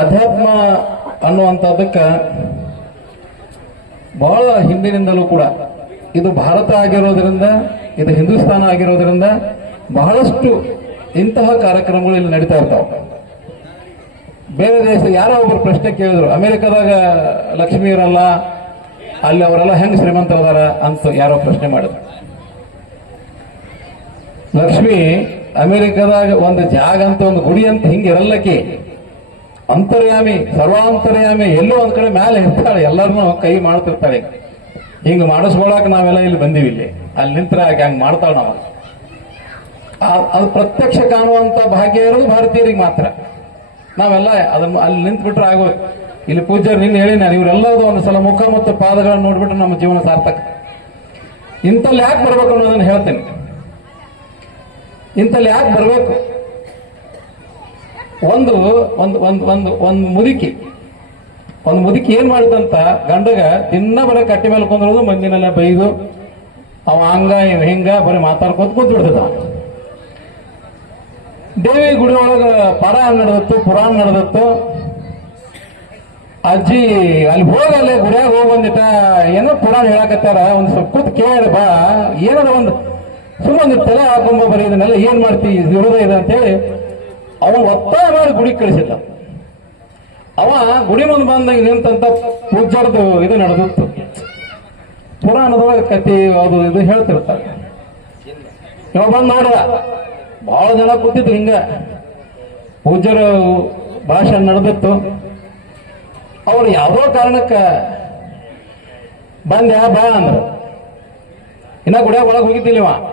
ಅಧ್ಯಾತ್ಮ ಅನ್ನುವಂಥದ್ದಕ್ಕೆ ಬಹಳ ಹಿಂದಿನಿಂದಲೂ ಕೂಡ ಇದು ಭಾರತ ಆಗಿರೋದ್ರಿಂದ, ಇದು ಹಿಂದೂಸ್ತಾನ ಆಗಿರೋದ್ರಿಂದ ಬಹಳಷ್ಟು ಇಂತಹ ಕಾರ್ಯಕ್ರಮಗಳು ಇಲ್ಲಿ ನಡೀತಾ ಇರ್ತಾವೆ. ಬೇರೆ ದೇಶ ಯಾರೋ ಒಬ್ಬರು ಪ್ರಶ್ನೆ ಕೇಳಿದ್ರು, ಅಮೆರಿಕದಾಗ ಲಕ್ಷ್ಮಿ ಇರಲ್ಲ, ಅಲ್ಲಿ ಅವರೆಲ್ಲ ಹೆಂಗ್ ಶ್ರೀಮಂತರದಾರ ಅಂತ ಯಾರೋ ಪ್ರಶ್ನೆ ಮಾಡಿದ್ರು. ಲಕ್ಷ್ಮಿ ಅಮೆರಿಕದಾಗ ಒಂದು ಜಾಗ ಅಂತ, ಒಂದು ಗುಡಿ ಅಂತ ಹಿಂಗೆ ಇರಲ್ಲಕಿ ಅಂತರ್ಯಾಮಿ, ಸರ್ವಾಂತರ್ಯಾಮಿ ಎಲ್ಲೋ ಒಂದ್ ಕಡೆ ಮೇಲೆ ಇರ್ತಾಳೆ ಎಲ್ಲರನ್ನೂ ಕೈ ಮಾಡ್ತಿರ್ತಾಳೆ ಹಿಂಗ್ ಮಾಡಿಸ್ಕೊಳಕ್ ನಾವೆಲ್ಲ ಇಲ್ಲಿ ಬಂದೀವಿ ಇಲ್ಲಿ. ಅಲ್ಲಿ ನಿಂತ್ರ ಆಕೆ ಹಂಗ್ ಮಾಡ್ತಾಳ ನಾವು? ಅದು ಪ್ರತ್ಯಕ್ಷ ಕಾಣುವಂತ ಭಾಗ್ಯ ಇರೋದು ಭಾರತೀಯರಿಗೆ ಮಾತ್ರ. ನಾವೆಲ್ಲ ಅದನ್ನು ಅಲ್ಲಿ ನಿಂತ್ಬಿಟ್ರೆ ಬಿಟ್ರೆ ಆಗೋದು ಇಲ್ಲಿ ಪೂಜ್ಯರು ನಿನ್ನ ಹೇಳಿ ನಾನು ಒಂದ್ಸಲ ಒಂದು ಸಲ ಮುಖ ಮತ್ತು ಪಾದಗಳನ್ನು ನೋಡ್ಬಿಟ್ರೆ ನಮ್ಮ ಜೀವನ ಸಾರ್ಥಕ. ಇಂಥಲ್ಲಿ ಯಾಕೆ ಬರ್ಬೇಕು ಅನ್ನೋದನ್ನ ಹೇಳ್ತೇನೆ. ಇಂಥಲ್ಲಿ ಯಾಕೆ ಬರಬೇಕು? ಒಂದು ಒಂದು ಒಂದು ಒಂದು ಒಂದು ಮುದುಕಿ. ಒಂದು ಮುದುಕಿ ಏನ್ ಮಾಡಿದಂತ ಗಂಡಗ ದಿನ ಬರೀ ಕಟ್ಟಿ ಮೇಲೆ ಕುಂದ್ರೋದು ಮಂದಿನೆಲ್ಲ ಬೈದು, ಅವ ಹಂಗ ಹಿಂಗ, ಬರೀ ಮಾತಾಡ್ಕೊತ ಕೂತ್ಬಿಡ್ತದ. ದೇವಿ ಗುಡಿ ಒಳಗ ಪರ ನಡೆದತ್ತು, ಪುರಾಣ ನಡೆದತ್ತು. ಅಜ್ಜಿ ಅಲ್ಲಿ ಹೋಗಲ್ಲ, ಗುಡಿಯಾಗ ಹೋಗಿ ಬಂದಿಟ್ಟ, ಏನೋ ಪುರಾಣ ಹೇಳಕತ್ತಾರ, ಒಂದ್ ಸ್ವಲ್ಪ ಕೂತ್ ಕೇಳಿ ಬಾ, ಏನಾರ ಒಂದು ಸುಮ್ಮನೆ ತಲೆ ಹಾಕೊಂಬ ಬರೀ ಇದನ್ನೆಲ್ಲ ಏನ್ ಮಾಡ್ತಿ ಇರೋದೇ ಇದೆ ಅಂತೇಳಿ ಅವನು ಒತ್ತಾಯ ಮಾಡಿ ಗುಡಿ ಕಳಿಸಿಲ್ಲ ಅವ ಗುಡಿ ಮುಂದೆ ಬಂದಾಗ ನಿಂತಂತ ಪೂಜಾರ್ದು ಇದು ನಡೆದಿತ್ತು. ಪುರಾಣದೊಳಗೆ ಕತೆ ಅದು ಇದು ಹೇಳ್ತಿರ್ತಾರೆ ಇವಾಗ ಬಂದು ನೋಡ್ದ ಬಹಳ ಜನ ಕೂತಿದ್ರು ಹಿಂಗ. ಪೂಜರ ಭಾಷಣ ನಡೆದಿತ್ತು. ಅವ್ರು ಯಾವುದೋ ಕಾರಣಕ್ಕ ಬಂದ್ಯಾ ಬಾ ಅಂದ್ರು. ಇನ್ನ ಗುಡಿಯಾಗ ಒಳಗೆ ಹೋಗಿದ್ದಿಲ್ಲ ಅದು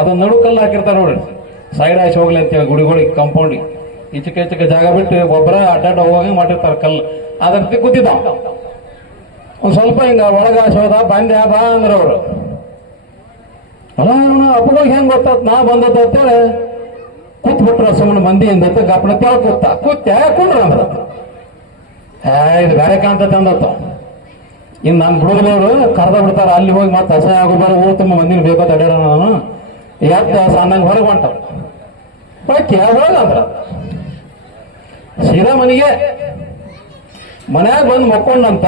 ಅದನ್ನ ನಡುಕಲ್ಲ ಹಾಕಿರ್ತಾರ ನೋಡ್ರಿ. ಸೈಡ್ ಆಯ್ಸಿ ಹೋಗ್ಲಿ ಅಂತೇಳಿ ಗುಡಿಗಳಿಗೆ ಕಂಪೌಂಡಿಗೆ. ಈಚಕ್ಕೆ ಈಚಕ್ಕೆ ಜಾಗ ಬಿಟ್ಟು ಒಬ್ಬರ ಅಡ್ಡಾಡ ಹೋಗಿ ಮಾಡಿರ್ತಾರೆ ಕಲ್ಲು. ಅದಕ್ಕೆ ಕೂತಿದ್ದ ಒಂದು ಸ್ವಲ್ಪ ಹಿಂಗ ಒಳಗ ಹೋದ ಬಂದ್ಯಾ ಬಾ ಅಂದ್ರೆ ಅವರು. ಅಲ್ಲ ಅಪ್ಪಗಳಿಗೆ ಹೆಂಗ್ ಗೊತ್ತಾತ್? ನಾ ಬಂದದ್ದು ಅಂತೇಳಿ ಕೂತ್ ಬಿಟ್ರ ಸುಮ್ಮನೆ ಮಂದಿ ಎಂದತ್ತ ಗಪ್ಪನ ತೆಳ ಕೂತ. ಕೂತ್ಯ? ಕುಂಡ್ರ ಅಂದ್ರ ಇದು ಬೇರೆ ಕಾಣ್ತೈತೆ ಅಂದತ್ತ. ಇನ್ನು ನಾನು ಬಿಡುಗಲವರು ಕರೆದ ಬಿಡ್ತಾರ. ಅಲ್ಲಿ ಹೋಗಿ ಮತ್ತೆ ಅಸಹ್ಯ ಆಗೋ ಬರೋ. ಊರು ತುಂಬ ಮಂದಿನ ಬೇಕೋ ಅಡ್ಯಾಡ ನಾನು. ಎತ್ತ ಸಣ್ಣಂಗೆ ಹೊರಗೆ ಹೊಂಟ ಓಕೆ ಹೋಗ ಅಂದ್ರ ಸೀದಾ ಮನೆಗೆ ಮನ್ಯಾಗ ಬಂದು ಮಕ್ಕೊಂಡಂತ,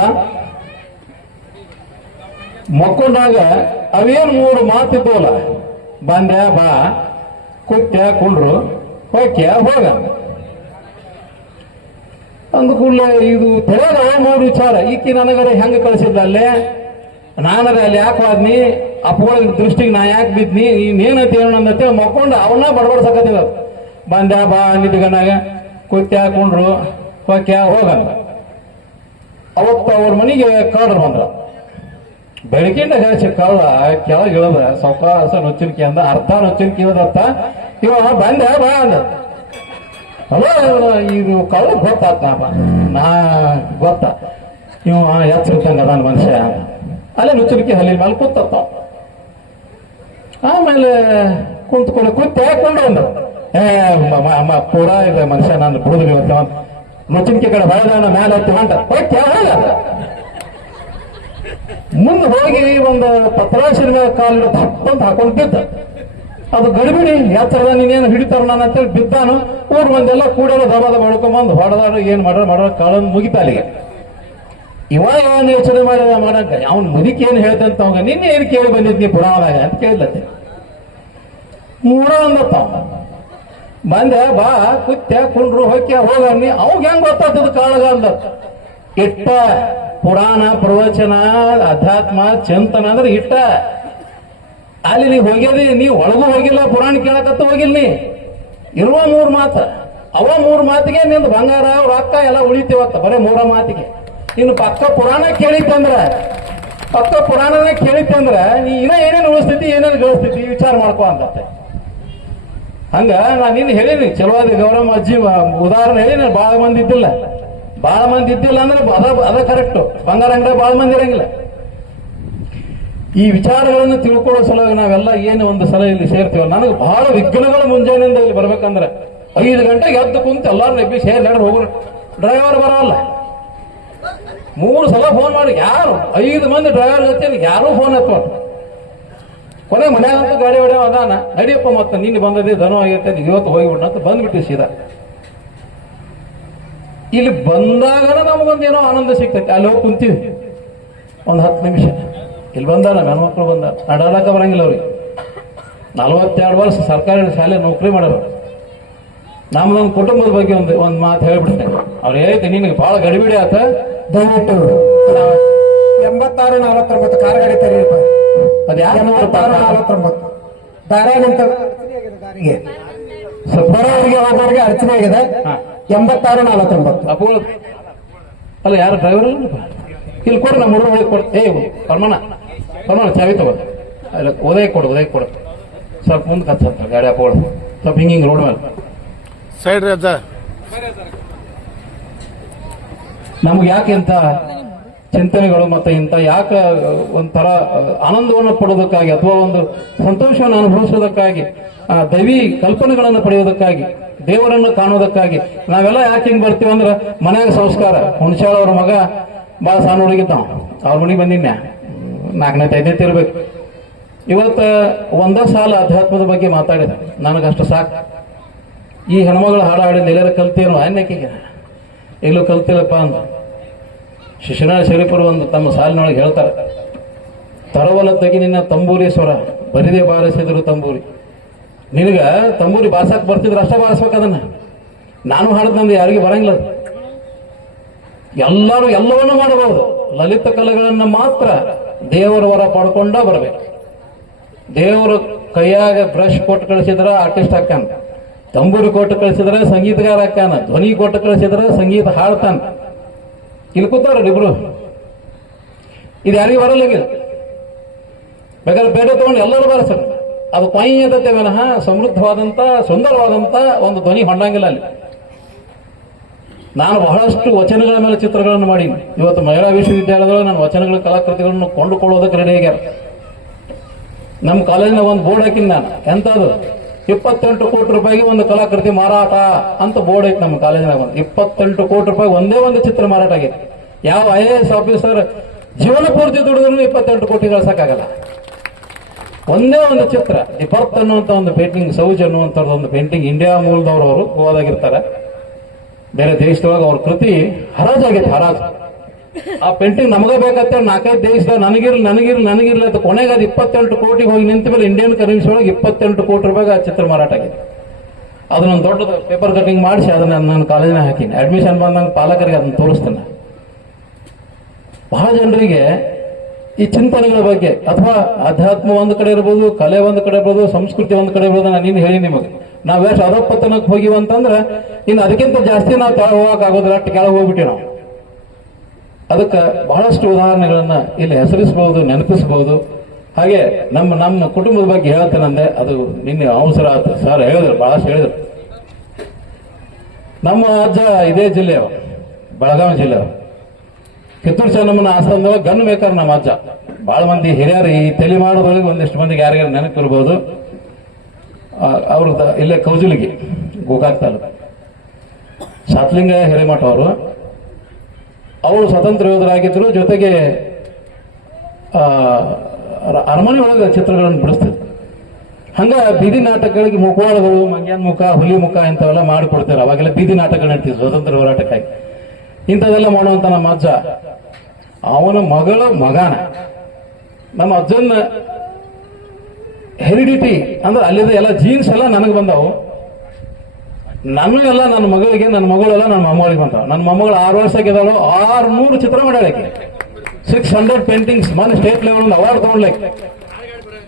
ಮಕ್ಕೊಂಡಾಗ ಅವೇನ್ ಮೂರು ಮಾತಿದ್ದವಲ್ಲ ಬಂದ್ಯಾ ಬಾ, ಕುತ್ಯ, ಕುಂಡ್ರು ಓಕೆ ಹೋಗ. ಅಂದ ಕೂಡಲೇ ಇದು ತೆರೆದ ಮೂರು ವಿಚಾರ. ಈಕಿ ನನಗರ ಹೆಂಗ ಕಳಿಸಿದ್ಲ ಅಲ್ಲೇ? ನಾನರ ಅಲ್ಲಿ ಯಾಕೆ ಹೋದ್ನಿ? ಅಪ್ಪಗಳ ದೃಷ್ಟಿಗೆ ನಾ ಯಾಕೆ ಬಿದ್ನಿ? ಇನ್ನೇನೈತಿ ಹೇಳೋಣ ಅಂತ ಮಕ್ಕೊಂಡು ಅವನ್ನ ಬಡಬಡ್ಸಕತ್ತಿದ ಬಂದ್ಯಾ ಬಾ ನಿದ್ಗನಾಗ ಕುತ್ಯ ಕುಂಡ್ರು ಓಕೆ ಹೋಗಂದ ಅವತ್ತು ಅವ್ರ ಮನೆಗೆ ಕಳ್ರು ಬಂದ್ರ. ಬೆಳಕಿಂದ ಹಚ್ಚಿ ಕಳ್ಳ ಕೆಳಗೆ ಇಳದ ಸಾವಕಾಸ ನೊಚ್ಚಿನ್ಕಿ ಅಂದ, ಅರ್ಧ ನೊಚ್ಚಿನ್ಕಿ ಇಳದತ್ತ, ಇವ ಬಂದ ಬಾ ಅಂದ. ಅಲ್ಲ ಇದು ಕಳ್ಳ ಗೊತ್ತಾತ್ ನಾ ಗೊತ್ತ. ಇವ ಎಚ್ಚರಿತಂಗ ಅದಾನ ಮನುಷ್ಯ. ಅಲ್ಲೇ ನುಚ್ಚುರಿಕೆ ಹಲ್ಲಿನ ಮೇಲೆ ಕೂತತ್ತ ಆಮೇಲೆ ಕುಂತ್ಕೊಂಡು ಕೂತ್ ಯಾಕೊಂಡು ಅಂದ ಏ ಪೂರಾ ಇದೆ ಮನುಷ್ಯ ನಾನು ಬಿಡುದಿಲ್ಲ ಇವತ್ತು ನುಚ್ಚುರಿಕೆ ಕಡೆ ಬೆಳೆದವನ ಮೇಲೆ ಹತ್ತಿ ಹೊಂಟ. ಹೋಯ್ತು ಹೋಗ. ಮುಂದೆ ಹೋಗಿ ಒಂದು ಪತ್ರಾಶಿನ ಮೇಲೆ ಕಾಲು ಅಂತ ಹಾಕೊಂಡು ಬಿದ್ದ. ಅದು ಗಡಿಬಿಡಿ ಯಾತ್ರದ ನೀನೇನು ಹಿಡಿತಾರ ನಾನು ಅಂತೇಳಿ ಬಿದ್ದಾನು. ಊರ್ ಮಂದೆಲ್ಲ ಕೂಡಲು ದಬಾದ ಮಾಡ್ಕೊಂಬಂದು ಹೊಡೆದಾರು, ಏನ್ ಮಾಡ್ರ ಮಾಡ್ರ ಕಾಲನ್ನು ಮುಗಿತಾ ಅಲ್ಲಿಗೆ. ಇವ ಏನು ಯೋಚನೆ ಮಾಡಿದ ಮಾಡಂಗ? ಅವ್ನ ಮುದುಕಿ ಏನು ಹೇಳ್ತಂತ ಅವಾಗ? ನಿನ್ನೆ ಏನು ಕೇಳಿ ಬಂದಿದ್ನಿ ಪುರಾಣದಾಗ ಅಂತ ಕೇಳಿದ್ಲತ್ತೆ ಮೂರ ಅಂದತ್ತ. ಬಂದೆ, ಬಾ ಕುತ್ಯ ಕುಂಡ್ರು, ಹೊಕ್ಯ ಹೋಗಿ ಅವಾಗ ಹೆಂಗ್ ಗೊತ್ತಾಗ್ತದ ಕಾಳಗ ಅಂದ ಇಟ್ಟ ಪುರಾಣ, ಪ್ರವಚನ, ಅಧ್ಯಾತ್ಮ, ಚಿಂತನ ಅಂದ್ರೆ ಇಟ್ಟ. ಅಲ್ಲಿ ನೀ ಹೋಗ್ಯದಿ ನೀ ಒಳಗೂ ಹೋಗಿಲ್ಲ, ಪುರಾಣ ಕೇಳಕತ್ತ ಹೋಗಿಲ್ಲ ನೀ. ಇರುವ ಮೂರ್ ಮಾತು. ಅವ ಮೂರ್ ಮಾತಿಗೆ ನಿಂದ ಬಂಗಾರ ರೊಕ್ಕ ಎಲ್ಲ ಉಳಿತೀವತ್ತ ಬರೇ ಮೂರ ಮಾತಿಗೆ. ಇನ್ನು ಪಕ್ಕ ಪುರಾಣ ಕೇಳಿತ್ತಂದ್ರ ಪಕ್ಕ ಪುರಾಣನ ಕೇಳಿತ್ತಂದ್ರ ನೀ ಇನ್ನ ಏನೇನು ಉಳಿಸ್ತೈತಿ, ಏನೇನು ಗಳಿಸ್ತೈತಿ ವಿಚಾರ ಮಾಡ್ಕೊ ಅಂದತ್ತೆ ಹಂಗ ನಾನು ನಿನ್ನ ಹೇಳೀನಿ ಚಲೋವಾದ ಗೌರಮ್ಮ ಅಜ್ಜಿ ಉದಾಹರಣೆ ಹೇಳಿ ಭಾಳ ಮಂದಿ ಇದ್ದಿಲ್ಲ. ಭಾಳ ಮಂದಿ ಇದ್ದಿಲ್ಲ ಅಂದ್ರೆ ಅದ ಅದ ಕರೆಕ್ಟ್ ಬಂಗಾರ ಅಂಗಡಿ ಭಾಳ ಮಂದಿ ಇರಂಗಿಲ್ಲ. ಈ ವಿಚಾರಗಳನ್ನು ತಿಳ್ಕೊಳ್ಳೋ ಸಲುವಾಗಿ ನಾವೆಲ್ಲ ಏನು ಒಂದು ಸಲ ಇಲ್ಲಿ ಸೇರ್ತೀವ ನನಗೆ ಬಹಳ ವಿಘ್ನಗಳು ಮುಂಜಾನೆಯಿಂದ ಇಲ್ಲಿ ಬರ್ಬೇಕಂದ್ರೆ. ಐದು ಗಂಟೆಗೆ ಎದ್ದು ಕುಂತು ಎಲ್ಲಾರು ಎಬ್ಬಿ ಸೇರ್ ನಡೆದು ಹೋಗೋಣ ಡ್ರೈವರ್ ಬರೋಲ್ಲ. ಮೂರು ಸಲ ಫೋನ್ ಮಾಡಿ, ಯಾರು? ಐದು ಮಂದಿ ಡ್ರೈವರ್ ಜೊತೆ ಯಾರು ಫೋನ್ ಎತ್ತುವ ಕೊನೆ ಮನ್ಯಾಗ ಗಾಡಿ ಹೊಡೆಯೋ ಅದಾನ, ನಡಿಯಪ್ಪ ಮತ್ತೆ ನಿನ್ನೆ ಬಂದದೆ ದನ ಆಗೈತೆ ನೀವು ಇವತ್ತು ಹೋಗಿಬಿಡೋಣ ಅಂತ ಬಂದ್ಬಿಟ್ಟು ಸೀದಾ. ಇಲ್ಲಿ ಬಂದಾಗ ನಮಗೊಂದೇನೋ ಆನಂದ ಸಿಗ್ತೈತೆ. ಅಲ್ಲಿ ಹೋಗಿ ಕುಂತೀವಿ. ಒಂದು ಹತ್ತು ನಿಮಿಷ. ಇಲ್ಲಿ ಬಂದಾರ ಮಕ್ಕಳು ಬಂದ ಅಡಾಡಕ ಬರಂಗಿಲ್ಲ ಅವ್ರಿಗೆ. ನಲವತ್ತೆರಡು ವರ್ಷ ಸರ್ಕಾರಿ ಶಾಲೆ ನೌಕರಿ ಮಾಡೋರು ನಮ್ದೊಂದು ಕುಟುಂಬದ ಬಗ್ಗೆ ಒಂದು ಒಂದು ಮಾತು ಹೇಳ್ಬಿಡ್ತೇನೆ. ಅವ್ರು ಹೇಳ್ತೀನಿ ನಿನಗೆ ಭಾಳ ಗಡಿಬಿಡಿ ಆತ. ದಯವಿಟ್ಟು ಎಂಬತ್ತಾರು ನಲವತ್ತೊಂಬತ್ತು ಕಾರ್ ಗಾಡಿ ತೆರೀಪ ಅದು ಯಾರು ಎಂಬತ್ತಾರು ನಲವತ್ತೊಂಬತ್ತು ದಾರ ನಿಂತ ದಾರಿಗೆ ಅರ್ಚನೆ ಬರೋರಿಗೆ ಹೋಗೋರಿಗೆ ಅಡಚಣೆ ಆಗಿದೆ. ಎಂಬತ್ತಾರು ನಲವತ್ತೊಂಬತ್ತು. ಅಪ್ಪಗಳು. ಅಲ್ಲ ಯಾರು ಡ್ರೈವರ್ ಇಲ್ಲಿ ಕೊಡು ನಮ್ಮ ಹುಡುಗ ಕೊಡು. ಏ ಪರ್ಮಣ ಪರ್ಮಣ ಚಾವಿ ತಗೋ. ಅಲ್ಲ ಉದಯ ಕೊಡು ಉದಯ ಕೊಡು. ಸ್ವಲ್ಪ ಮುಂದೆ ಕತ್ತ ಗಾಡಿ ಅಪ್ಪ ಸ್ವಲ್ಪ ಹಿಂಗೆ ಹಿಂಗೆ ರೋಡ್ ಮೇಲೆ. ಸೈಡ್ ರೀ ಅಜ್ಜ. ನಮ್ಗೆ ಯಾಕೆ ಇಂಥ ಚಿಂತನೆಗಳು ಮತ್ತೆ ಇಂಥ ಯಾಕೆ ಒಂಥರ ಆನಂದವನ್ನು ಪಡೋದಕ್ಕಾಗಿ ಅಥವಾ ಒಂದು ಸಂತೋಷವನ್ನು ಅನುಭವಿಸೋದಕ್ಕಾಗಿ ದೈವಿ ಕಲ್ಪನೆಗಳನ್ನು ಪಡೆಯೋದಕ್ಕಾಗಿ, ದೇವರನ್ನು ಕಾಣೋದಕ್ಕಾಗಿ, ನಾವೆಲ್ಲ ಯಾಕೆ ಹಿಂಗೆ ಬರ್ತೀವಿ ಅಂದ್ರೆ ಮನ್ಯಾಗ ಸಂಸ್ಕಾರ. ಹುಣಸಾಳ ಅವ್ರ ಮಗ ಭಾಳ ಸಣ್ಣ ಹುಡುಗಿದ್ದ ಅವ್ರ ಮನೆಗೆ ಬಂದಿನ್ಯ? ನಾಲ್ಕನೇ ಐದನೇ ಇರ್ಬೇಕು ಇವತ್ತು ಒಂದೇ ಸಾಲ ಅಧ್ಯಾತ್ಮದ ಬಗ್ಗೆ ಮಾತಾಡಿದ. ನನಗಷ್ಟು ಸಾಕು. ಈ ಹೆಣ್ಮಗಳು ಹಾಡು ಹಾಡಿದ ಎಲ್ಲರ ಕಲ್ತೇನೋ ಅನ್ನಕ್ಕಿಗೆ ಎಲ್ಲೂ ಕಲ್ತಿಲ್ಲಪ್ಪ ಅಂತ ಶಿಶುನಾಳ ಶರೀಫರು ಒಂದು ತಮ್ಮ ಸಾಲಿನೊಳಗೆ ಹೇಳ್ತಾರೆ, ತರವಲ ತಗಿ ನಿನ್ನ ತಂಬೂರಿ ಸ್ವರ, ಬರಿದೇ ಬಾರಿಸಿದ್ರು ತಂಬೂರಿ. ನಿನಗೆ ತಂಬೂರಿ ಬಾರ್ಸಕ್ಕೆ ಬರ್ತಿದ್ರು ಅಷ್ಟೇ ಬಾರಿಸ್ಬೇಕು ಅದನ್ನ. ನಾನು ಹಾಡಿದ್ ಯಾರಿಗೂ ಬರಂಗಿಲ್ಲ. ಎಲ್ಲರೂ ಎಲ್ಲವನ್ನೂ ಮಾಡಬಹುದು ಲಲಿತ ಕಲೆಗಳನ್ನ ಮಾತ್ರ ದೇವರ ವರ ಪಡ್ಕೊಂಡ ಬರಬೇಕು. ದೇವರು ಕೈಯಾಗ ಬ್ರಷ್ ಕೊಟ್ಟು ಕಳಿಸಿದ್ರ ಆರ್ಟಿಸ್ಟ್ ಹಾಕಾನ ತಂಬೂರಿ ಕೊಟ್ಟು ಕಳಿಸಿದ್ರೆ ಸಂಗೀತಗಾರ ಹಾಕಾನ ಧ್ವನಿ ಕೊಟ್ಟು ಕಳಿಸಿದ್ರೆ ಸಂಗೀತ ಹಾಡ್ತಾನ. ಇಲ್ಲಿ ಕೂತಾರ ಇಬ್ರು ಇದು ಯಾರಿಗೂ ಬರಲ್ಲ ಈಗ. ಬೇಕಾದ್ರೆ ಬೇಡ ತಗೊಂಡು ಎಲ್ಲರೂ ಬರಸರು ಅದು ಕೊಯ್ಯದತೆ ವಿನಃ ಸಮೃದ್ಧವಾದಂತ, ಸುಂದರವಾದಂತ ಒಂದು ಧ್ವನಿ ಹೊಂಡಂಗಿಲ್ಲ ಅಲ್ಲಿ. ನಾನು ಬಹಳಷ್ಟು ವಚನಗಳ ಮೇಲೆ ಚಿತ್ರಗಳನ್ನು ಮಾಡೀನಿ. ಇವತ್ತು ಮಹಿಳಾ ವಿಶ್ವವಿದ್ಯಾಲಯದಲ್ಲಿ ನಾನು ವಚನಗಳ ಕಲಾಕೃತಿಗಳನ್ನು ಕೊಂಡುಕೊಳ್ಳೋದಕ್ಕೆ ರೆಡಿ ಆಗ್ಯಾರ ನಮ್ಮ ಕಾಲೇಜಿನ ಒಂದು ಬೋರ್ಡ್ ಹಾಕಿನಿ ನಾನು. ಎಂತದು ಇಪ್ಪತ್ತೆಂಟು ಕೋಟಿ ರೂಪಾಯಿಗೆ ಒಂದು ಕಲಾಕೃತಿ ಮಾರಾಟ ಅಂತ ಬೋರ್ಡ್ ಐತಿ ನಮ್ಮ ಕಾಲೇಜಿನಾಗ ಒಂದು. ಇಪ್ಪತ್ತೆಂಟು ಕೋಟಿ ರೂಪಾಯಿ ಒಂದೇ ಒಂದು ಚಿತ್ರ ಮಾರಾಟ ಆಗೈತೆ. ಯಾವ ಐ ಎ ಎಸ್ ಆಫೀಸರ್ ಜೀವನ ಪೂರ್ತಿ ದುಡಿದ್ರು ಇಪ್ಪತ್ತೆಂಟು ಕೋಟಿ ಗಳಿಸಕ್ಕಾಗಲ್ಲ ಒಂದೇ ಒಂದು ಚಿತ್ರ, ದಿ ಬರ್ತ್ ಅನ್ನುವಂಥ ಒಂದು ಪೇಂಟಿಂಗ್ ಸೌಜ್ ಅನ್ನುವಂಥದ್ದು ಒಂದು ಪೇಂಟಿಂಗ್ ಇಂಡಿಯಾ ಮೂಲದವರು ಅವರು ಬೇರೆ ದೇಶದೊಳಗೆ ಅವ್ರ ಕೃತಿ ಹರಾಜಾಗೈತೆ ಹರಾಜ್. ಆ ಪೇಂಟಿಂಗ್ ನಮಗ ಬೇಕಂತ ನಾಲ್ಕೈದು ದೇಶದ ನನಗಿರ್ಲಿ ನನಗಿರ್ಲಿ ನನಗಿರ್ಲಿ ಅಂತ ಕೊನೆಗೆ ಅದು ಇಪ್ಪತ್ತೆಂಟು ಕೋಟಿಗೆ ಹೋಗಿ ನಿಂತ ಮೇಲೆ ಇಂಡಿಯನ್ ಕರೆನ್ಸಿ ಒಳಗೆ ಇಪ್ಪತ್ತೆಂಟು ಕೋಟಿ ರೂಪಾಯಿಗೆ ಆ ಚಿತ್ರ ಮಾರಾಟ ಆಗಿದೆ. ಅದನ್ನೊಂದು ದೊಡ್ಡದು ಪೇಪರ್ ಕಟಿಂಗ್ ಮಾಡಿಸಿ, ಅದನ್ನ ನಾನು ಕಾಲೇಜಿನ ಹಾಕಿನಿ. ಅಡ್ಮಿಷನ್ ಬಂದಂಗೆ ಪಾಲಕರಿಗೆ ಅದನ್ನ ತೋರಿಸ್ತೇನೆ. ಬಹಳ ಜನರಿಗೆ ಈ ಚಿಂತನೆಗಳ ಬಗ್ಗೆ, ಅಥವಾ ಅಧ್ಯಾತ್ಮ ಒಂದು ಕಡೆ ಇರ್ಬೋದು, ಕಲೆ ಒಂದು ಕಡೆ ಇರ್ಬೋದು, ಸಂಸ್ಕೃತಿ ಒಂದು ಕಡೆ ಇರ್ಬೋದು ನಾನು ಇನ್ನು ಹೇಳಿ ನಿಮಗೆ. ನಾವು ಎಷ್ಟು ಅಧೋಪತನಕ್ಕೆ ಹೋಗಿವಂತಂದ್ರೆ ಇನ್ನು ಅದಕ್ಕಿಂತ ಜಾಸ್ತಿ ನಾವು ಕೆಳಗೆ ಹೋಗಕ್ ಆಗೋದಿಲ್ಲ, ಅಷ್ಟು ಕೆಳಗೆ ಹೋಗ್ಬಿಟ್ಟಿವಿ ನಾವು. ಅದಕ್ಕೆ ಬಹಳಷ್ಟು ಉದಾಹರಣೆಗಳನ್ನು ಇಲ್ಲಿ ಹೆಸರಿಸಬಹುದು, ನೆನಪಿಸಬಹುದು. ಹಾಗೆ ನಮ್ಮ ನಮ್ಮ ಕುಟುಂಬದ ಬಗ್ಗೆ ಹೇಳ್ತೇನಂದೆ ಅದು ನಿನ್ನೆ ಅವಸರ ಆಯ್ತು. ಸರ್ ಹೇಳಿದ್ರು, ಬಹಳಷ್ಟು ಹೇಳಿದ್ರು. ನಮ್ಮ ಅಜ್ಜ ಇದೇ ಜಿಲ್ಲೆಯವ ಬೆಳಗಾವಿ ಜಿಲ್ಲೆಯವ ಕಿತ್ತೂರು ಚೆನ್ನಮ್ಮನ ಆಸ್ಥಾನದೊಳಗೆ ಗನ್ ಮೇಕರ್ ನಮ್ಮ ಅಜ್ಜ. ಭಾಳ ಮಂದಿ ಹಿರಿಯರು ಈ ತಲೆ ಮಾಡೋದ್ರೊಳಗೆ ಒಂದಿಷ್ಟು ಮಂದಿಗೆ ಯಾರಿಗಾರು ನೆನಪಿರ್ಬೋದು. ಅವ್ರದ್ದು ಇಲ್ಲೇ ಕೌಜುಲಿಗೆ, ಗೋಕಾಕ್ ತಾಲೂಕು. ಸಾತ್ಲಿಂಗ ಹಿರೇಮಠ ಅವರು. ಅವರು ಸ್ವತಂತ್ರ ಯೋಧರಾಗಿದ್ದರು ಜೊತೆಗೆ ಅರಮನೆ ಒಳಗೆ ಚಿತ್ರಗಳನ್ನು ಬಿಡಿಸ್ತಿದ್ರು ಹಂಗ ಬೀದಿ ನಾಟಕಗಳಿಗೆ ಮುಖವಾಡಗಳು, ಮಂಗ್ಯಾನ್ ಮುಖ, ಹುಲಿ ಮುಖ ಇಂಥವೆಲ್ಲ ಮಾಡಿಕೊಡ್ತಾರೆ. ಅವಾಗೆಲ್ಲ ಬೀದಿ ನಾಟಕಗಳು ನಡೀತಿದ್ವು ಸ್ವತಂತ್ರ ಹೋರಾಟಕ್ಕಾಗಿ. ಇಂಥದೆಲ್ಲ ಮಾಡುವಂತ ನಮ್ಮ ಅಜ್ಜ, ಅವನ ಮಗಳ ಮಗನ. ನಮ್ಮ ಅಜ್ಜನ ಹೆರಿಡಿಟಿ ಅಂದ್ರೆ ಅಲ್ಲಿದ ಎಲ್ಲ ಜೀನ್ಸ್ ಎಲ್ಲ ನನಗೆ ಬಂದವು. ನಾನು ಎಲ್ಲ ನನ್ನ ಮಗಳಿಗೆ, ನನ್ನ ಮಗಳೆಲ್ಲ ನನ್ನ ಮೊಮ್ಮಗಳಿಗೆ ಬಂತಾವ ನನ್ನ ಮೊಮ್ಮಗಳು ಆರು ವರ್ಷ ಆಗಿದ್ದಾಳು ಆರ್ನೂರು ಚಿತ್ರ ಮಾಡ್ಯಾಳಕ್ಕೆ. ಸಿಕ್ಸ್ ಹಂಡ್ರೆಡ್ ಪೇಂಟಿಂಗ್ಸ್ ಮೊನ್ನೆ ಸ್ಟೇಟ್ ಲೆವೆಲ್ ಅವಾರ್ಡ್ ತಗೊಂಡ್ಲಕ್ಕೆ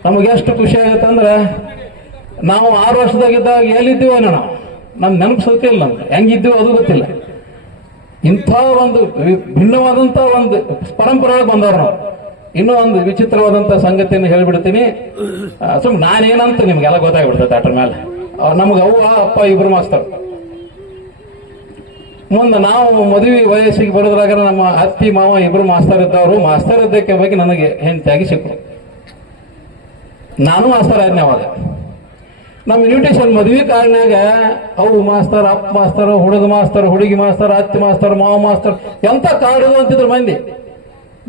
ನಮಗೆ ಎಷ್ಟು ಖುಷಿ ಆಗುತ್ತೆ ಅಂದ್ರೆ, ನಾವು ಆರು ವರ್ಷದಾಗಿದ್ದಾಗ ಎಲ್ಲಿದ್ದೀವೋ ನಾವು. ನಮ್ ನೆನಪು ಇಲ್ಲ ನಮ್ಗೆ. ಹೆಂಗಿದ್ದೀವೋ ಅದು ಗೊತ್ತಿಲ್ಲ. ಇಂಥ ಒಂದು ಭಿನ್ನವಾದಂತ ಒಂದು ಪರಂಪರೆ ಬಂದವ್ರು ನಾವು. ಇನ್ನೂ ಒಂದು ವಿಚಿತ್ರವಾದಂತ ಸಂಗತಿಯನ್ನು ಹೇಳಿಬಿಡ್ತೀನಿ. ಸುಮ್ ನಾನೇನಂತ ನಿಮ್ಗೆಲ್ಲ ಗೊತ್ತಾಗ್ಬಿಡ್ತೈತೆ ಅದ್ರ ಮೇಲೆ. ನಮ್ಗೆ ಅವ್ವ, ಅಪ್ಪ ಇಬ್ರು ಮಾಸ್ತರ್. ಮುಂದೆ ನಾವು ಮದುವೆ ವಯಸ್ಸಿಗೆ ಬರೋದ್ರಾಗ ನಮ್ಮ ಅತ್ತಿ, ಮಾವ ಇಬ್ರು ಮಾಸ್ತರ್ ಇದ್ದವರು. ಮಾಸ್ತರ್ ಇದ್ದಕ್ಕೆ ಬಗ್ಗೆ ನನಗೆ ಹೆಂಡತಿಯಾಗಿ ಸಿಕ್ಕರು. ನಾನು ಮಾಸ್ತರ್ ಅವಾಗ. ನಮ್ಮ ಇನ್ವಿಟೇಷನ್ ಮದುವೆ ಕಾರಣಾಗ ಅವು ಮಾಸ್ತರ್, ಅಪ್ಪ ಮಾಸ್ತರ್, ಹುಡುಗ ಮಾಸ್ತರ್, ಹುಡುಗಿ ಮಾಸ್ತರ್, ಅತ್ತಿ ಮಾಸ್ತರ್, ಮಾವ ಮಾಸ್ತರ್, ಎಂತ ಕಾಡು ಅಂತಿದ್ರು ಮಂದಿ.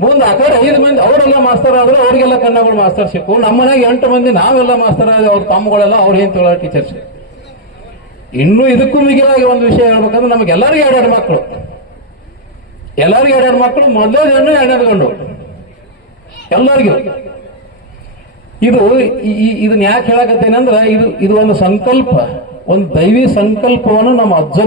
ಮುಂದೆ ಆ ಕಡೆ ಐದು ಮಂದಿ, ಅವರೆಲ್ಲ ಮಾಸ್ತರ್ ಆದ್ರೆ ಅವ್ರಿಗೆಲ್ಲ ಕನ್ನಡಗಳು ಮಾಸ್ತರ್ ಸಿಕ್ಕು. ನಮ್ಮ ಮನೆಗೆ ಎಂಟು ಮಂದಿ, ನಾವೆಲ್ಲ ಮಾಸ್ತರ್ ಆದ್ರೆ ಅವ್ರ ತಮ್ಮಗಳೆಲ್ಲ ಅವ್ರ ಏನ್ ಟೀಚರ್ಸ್ ಇನ್ನು ಇದಕ್ಕೂ ಮಿಗಿಲಾಗಿ ಒಂದು ವಿಷಯ ಹೇಳ್ಬೇಕಂದ್ರೆ ನಮಗೆ ಎಲ್ಲರಿಗೂ ಎರಡೆರಡು ಮಕ್ಕಳು. ಎಲ್ಲರಿಗೂ ಎರಡೆರಡು ಮಕ್ಕಳು, ಮೊದಲೇ ಹೆಣ್ಣು ಎರಡೆರಡು ಗಂಡು ಎಲ್ಲರಿಗೂ. ಇದು ಇದನ್ನ ಯಾಕೆ ಹೇಳಕತ್ತೇನೆ ಅಂದ್ರೆ ಇದು ಇದು ಒಂದು ಸಂಕಲ್ಪ. ಒಂದು ದೈವಿ ಸಂಕಲ್ಪವನ್ನು ನಮ್ಮ ಅಜ್ಜ